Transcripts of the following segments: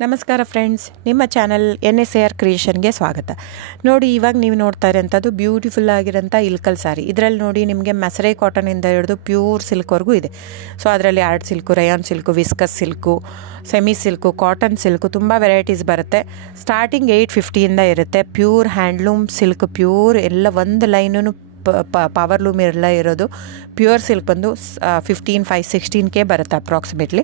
ನಮಸ್ಕಾರ ಫ್ರೆಂಡ್ಸ್, ನಿಮ್ಮ channel NSAR ಕ್ರಿಯೇಷನ್ಗೆ ಸ್ವಾಗತ. ನೋಡಿ, ಇವಾಗ ನೀವು ನೋಡ್ತಾ ಇರೋಂಥದ್ದು ಬ್ಯೂಟಿಫುಲ್ ಆಗಿರೋಂಥ ಇಲ್ಕಲ್ ಸಾರಿ. ಇದರಲ್ಲಿ ನೋಡಿ ನಿಮಗೆ ಮಸರೆ ಕಾಟನಿಂದ ಹಿಡಿದು ಪ್ಯೂರ್ ಸಿಲ್ಕ್ವರೆಗೂ ಇದೆ. ಸೊ ಅದರಲ್ಲಿ art silk, Riyan silk, viscus silk, semi silk, cotton silk ತುಂಬ ವೆರೈಟೀಸ್ ಬರುತ್ತೆ. ಸ್ಟಾರ್ಟಿಂಗ್ 850ಇಂದ ಇರುತ್ತೆ. ಪ್ಯೂರ್ ಹ್ಯಾಂಡ್ಲೂಮ್ ಸಿಲ್ಕ್, ಪ್ಯೂರ್ ಎಲ್ಲ ಒಂದು ಲೈನು ಪವರ್ ಲೂಮ್ ಎಲ್ಲ ಇರೋದು. ಪ್ಯೂರ್ ಸಿಲ್ಕ್ ಬಂದು 16K ಬರುತ್ತೆ ಅಪ್ರಾಕ್ಸಿಮೇಟ್ಲಿ.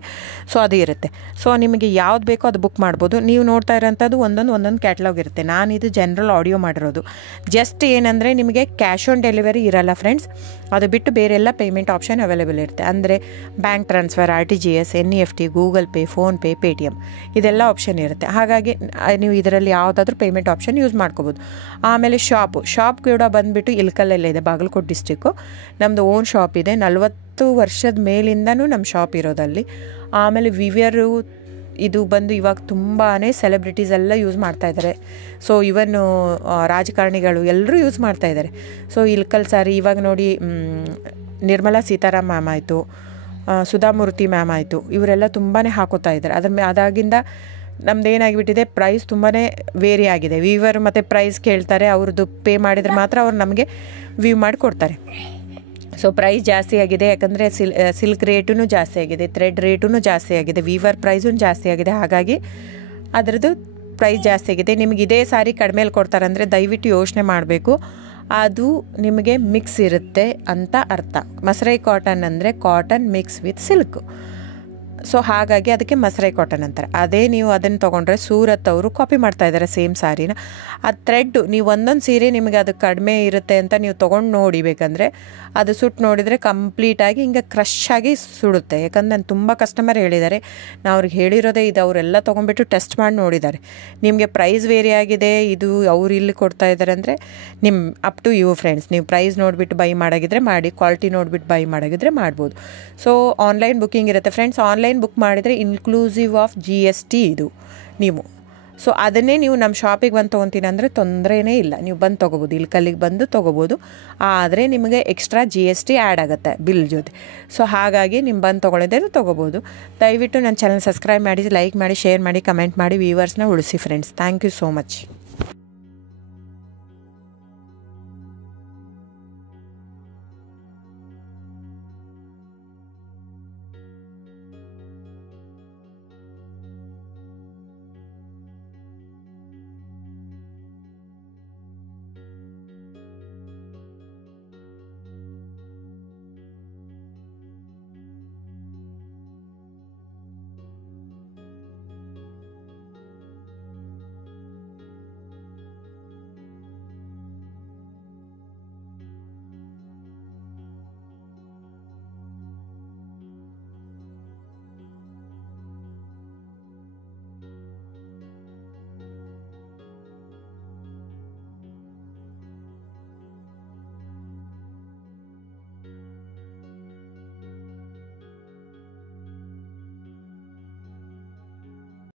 ಸೊ ಅದು ಇರುತ್ತೆ. ಸೊ ನಿಮಗೆ ಯಾವ್ದು ಬೇಕೋ ಅದು ಬುಕ್ ಮಾಡ್ಬೋದು. ನೀವು ನೋಡ್ತಾ ಇರೋಂಥದ್ದು ಒಂದೊಂದು ಕ್ಯಾಟ್ಲಾಗ್ ಇರುತ್ತೆ. ನಾನಿದು ಜನರಲ್ ಆಡಿಯೋ ಮಾಡಿರೋದು. ಜಸ್ಟ್ ಏನಂದರೆ ನಿಮಗೆ ಕ್ಯಾಶ್ ಆನ್ ಡೆಲಿವರಿ ಇರಲ್ಲ ಫ್ರೆಂಡ್ಸ್. ಅದು ಬಿಟ್ಟು ಬೇರೆಲ್ಲ ಪೇಮೆಂಟ್ ಆಪ್ಷನ್ ಅವೈಲೇಬಲ್ ಇರುತ್ತೆ. ಅಂದರೆ bank transfer, RTGS, NEFT, Google pay, PhonePe, Paytm ಇದೆಲ್ಲ ಆಪ್ಷನ್ ಇರುತ್ತೆ. ಹಾಗಾಗಿ ನೀವು ಇದರಲ್ಲಿ ಯಾವುದಾದ್ರೂ ಪೇಮೆಂಟ್ ಆಪ್ಷನ್ ಯೂಸ್ ಮಾಡ್ಕೋಬೋದು. ಆಮೇಲೆ ಶಾಪ್ ಕೂಡ ಬಂದುಬಿಟ್ಟು ಇಲ್ಕಲ್ಲೇ ಇದೆ, ಬಾಗಲಕೋಟೆ ಡಿಸ್ಟಿಕ್ಕು. ನಮ್ಮದು ಓನ್ ಶಾಪ್ ಇದೆ. 40 ವರ್ಷದ ಮೇಲಿಂದನೂ ನಮ್ಮ ಶಾಪ್ ಇರೋದಲ್ಲಿ. ಆಮೇಲೆ ವಿವಿಯರು ಇದು ಬಂದು ಇವಾಗ ತುಂಬಾ ಸೆಲೆಬ್ರಿಟೀಸ್ ಎಲ್ಲ ಯೂಸ್ ಮಾಡ್ತಾಯಿದ್ದಾರೆ. ಸೊ ಇವನ್ನು ರಾಜಕಾರಣಿಗಳು ಎಲ್ಲರೂ ಯೂಸ್ ಮಾಡ್ತಾಯಿದ್ದಾರೆ. ಸೊ ಇಲ್ಕಲ್ ಸಾರಿ ಇವಾಗ ನೋಡಿ, ನಿರ್ಮಲಾ ಸೀತಾರಾಮ್ ಮ್ಯಾಮ್ ಆಯಿತು, ಸುಧಾಮೂರ್ತಿ ಮ್ಯಾಮ್ ಆಯಿತು, ಇವರೆಲ್ಲ ತುಂಬಾ ಹಾಕೋತಾ ಇದ್ದಾರೆ. ಅದಾಗಿಂದ ನಮ್ದು ಏನಾಗಿಬಿಟ್ಟಿದೆ, ಪ್ರೈಸ್ ತುಂಬಾ ವೇರಿ ಆಗಿದೆ. ವೀವರ್ ಮತ್ತು ಪ್ರೈಸ್ ಕೇಳ್ತಾರೆ, ಅವ್ರದ್ದು ಪೇ ಮಾಡಿದರೆ ಮಾತ್ರ ಅವ್ರು ನಮಗೆ ವ್ಯೂ ಮಾಡಿ ಕೊಡ್ತಾರೆ. ಸೊ ಪ್ರೈಸ್ ಜಾಸ್ತಿ ಆಗಿದೆ, ಯಾಕಂದರೆ ಸಿಲ್ಕ್ ರೇಟೂ ಜಾಸ್ತಿ ಆಗಿದೆ, ಥ್ರೆಡ್ ರೇಟೂ ಜಾಸ್ತಿ ಆಗಿದೆ, ವೀವರ್ ಪ್ರೈಸೂ ಜಾಸ್ತಿ ಆಗಿದೆ. ಹಾಗಾಗಿ ಅದರದ್ದು ಪ್ರೈಸ್ ಜಾಸ್ತಿ ಆಗಿದೆ. ನಿಮಗೆ ಇದೇ ಸಾರಿ ಕಡಿಮೆಲಿ ಕೊಡ್ತಾರಂದರೆ ದಯವಿಟ್ಟು ಯೋಚನೆ ಮಾಡಬೇಕು. ಅದು ನಿಮಗೆ ಮಿಕ್ಸ್ ಇರುತ್ತೆ ಅಂತ ಅರ್ಥ. ಮಸರೈ ಕಾಟನ್ ಅಂದರೆ cotton mix with silk. So ಹಾಗಾಗಿ ಅದಕ್ಕೆ ಮಸರೈ ಕಾಟನ್ ಅಂತಾರೆ. ಅದೇ ನೀವು ಅದನ್ನು ತೊಗೊಂಡ್ರೆ ಸೂರತ್ ಅವರು ಕಾಪಿ ಮಾಡ್ತಾಯಿದ್ದಾರೆ ಸೇಮ್ ಸಾರಿನ. ಆ ಥ್ರೆಡ್ಡು ನೀವು ಒಂದೊಂದು ಸೀರೆ ನಿಮಗೆ ಅದು ಕಡಿಮೆ ಇರುತ್ತೆ ಅಂತ ನೀವು ತೊಗೊಂಡು ನೋಡಿ, ಬೇಕಂದರೆ ಅದು ಸುಟ್ಟು ನೋಡಿದರೆ ಕಂಪ್ಲೀಟಾಗಿ ಹಿಂಗೆ ಕ್ರಶ್ ಆಗಿ ಸುಡುತ್ತೆ. ಯಾಕಂದ್ರೆ ನಾನು ತುಂಬ ಕಸ್ಟಮರ್ ಹೇಳಿದ್ದಾರೆ, ನಾವು ಅವ್ರಿಗೆ ಹೇಳಿರೋದೇ ಇದು. ಅವರೆಲ್ಲ ತೊಗೊಂಡ್ಬಿಟ್ಟು ಟೆಸ್ಟ್ ಮಾಡಿ ನೋಡಿದ್ದಾರೆ. ನಿಮಗೆ ಪ್ರೈಸ್ ವೇರಿ ಆಗಿದೆ, ಇದು ಅವ್ರು ಇಲ್ಲಿ ಕೊಡ್ತಾ ಇದ್ದಾರೆ ಅಂದರೆ ನಿಮ್ಮ ಅಪ್ ಟು ಯು ಫ್ರೆಂಡ್ಸ್. ನೀವು ಪ್ರೈಸ್ ನೋಡಿಬಿಟ್ಟು ಬೈ ಮಾಡೋಗಿದ್ರೆ ಮಾಡಿ, ಕ್ವಾಲಿಟಿ ನೋಡಿಬಿಟ್ಟು ಬೈ ಮಾಡೋಗಿದ್ರೆ ಮಾಡ್ಬೋದು. ಸೊ ಆನ್ಲೈನ್ ಬುಕ್ಕಿಂಗ್ ಇರುತ್ತೆ ಫ್ರೆಂಡ್ಸ್. ಆನ್ಲೈನ್ ಬುಕ್ ಮಾಡಿದರೆ ಇನ್ಕ್ಲೂಸಿವ್ ಆಫ್ GST ಇದು ನೀವು. ಸೊ ಅದನ್ನೇ ನೀವು ನಮ್ಮ ಶಾಪಿಗೆ ಬಂದು ತೊಗೊತೀನಿ ಅಂದರೆ ತೊಂದರೆನೇ ಇಲ್ಲ, ನೀವು ಬಂದು ತೊಗೋಬೋದು, ಇಲ್ಕಲ್ಲಿಗೆ ಬಂದು ತೊಗೋಬೋದು. ಆದರೆ ನಿಮಗೆ ಎಕ್ಸ್ಟ್ರಾ GST ಆ್ಯಡ್ ಆಗುತ್ತೆ ಬಿಲ್ ಜೊತೆ. ಸೊ ಹಾಗಾಗಿ ನೀವು ಬಂದು ತೊಗೊಳ್ಳೋದ್ರೆ ತೊಗೋಬೋದು. ದಯವಿಟ್ಟು ನನ್ನ ಚಾನಲ್ ಸಬ್ಸ್ಕ್ರೈಬ್ ಮಾಡಿ, ಲೈಕ್ ಮಾಡಿ, ಶೇರ್ ಮಾಡಿ, ಕಮೆಂಟ್ ಮಾಡಿ, ವ್ಯೂವರ್ಸ್ನ ಉಳಿಸಿ friends. Thank you so much.